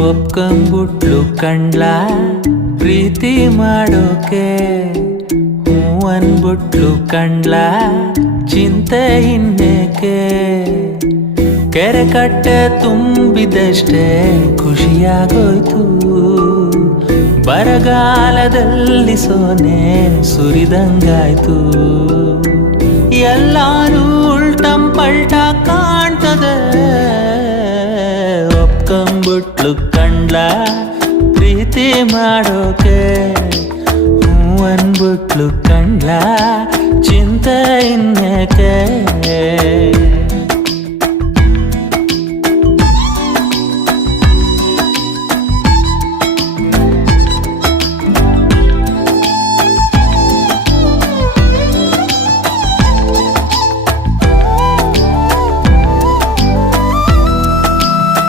ಒಪ್ಕೊಂಬಿಟ್ಲು ಕಂಡ್ಲ ಪ್ರೀತಿ ಮಾಡೋಕೆ, ಹೂ ಅನ್ಬಿಟ್ಲು ಕಂಡ್ಲ ಚಿಂತೆ ಇನ್ನೇಕೆ. ಕೆರೆ ಕಟ್ಟೆ ತುಂಬಿದಷ್ಟೇ ಖುಷಿಯಾಗೋಯ್ತು, ಬರಗಾಲದಲ್ಲಿ ಸೋನೆ ಸುರಿದಂಗಾಯ್ತು. ಎಲ್ಲಾನು ಉಲ್ಟಂ ಪಲ್ಟ ಕಾಣ್ತದೆ, ಒಪ್ಕೊಂಬಿಟ್ಲು ಕಂಡ್ಲ ಪ್ರೀತಿ ಮಾಡೋಕೆ, ಹೂ ಅನ್ಬಿಟ್ಲು ಕಂಡ್ಲ ಚಿಂತೆ ಇನ್ನೇಕೆ.